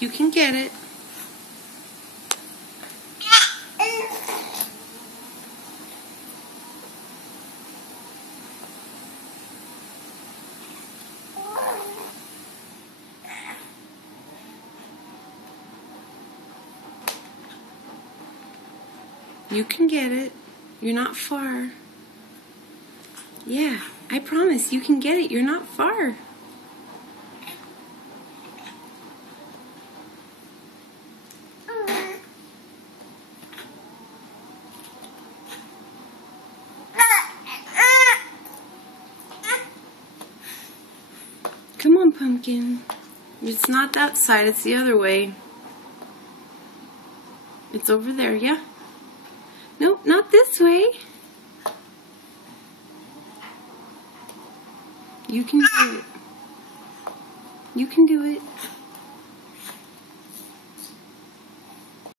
You can get it. You can get it. You're not far. Yeah, I promise you can get it. You're not far. Come on, Pumpkin. It's not that side, it's the other way. It's over there, yeah? Nope, not this way. You can do it. You can do it.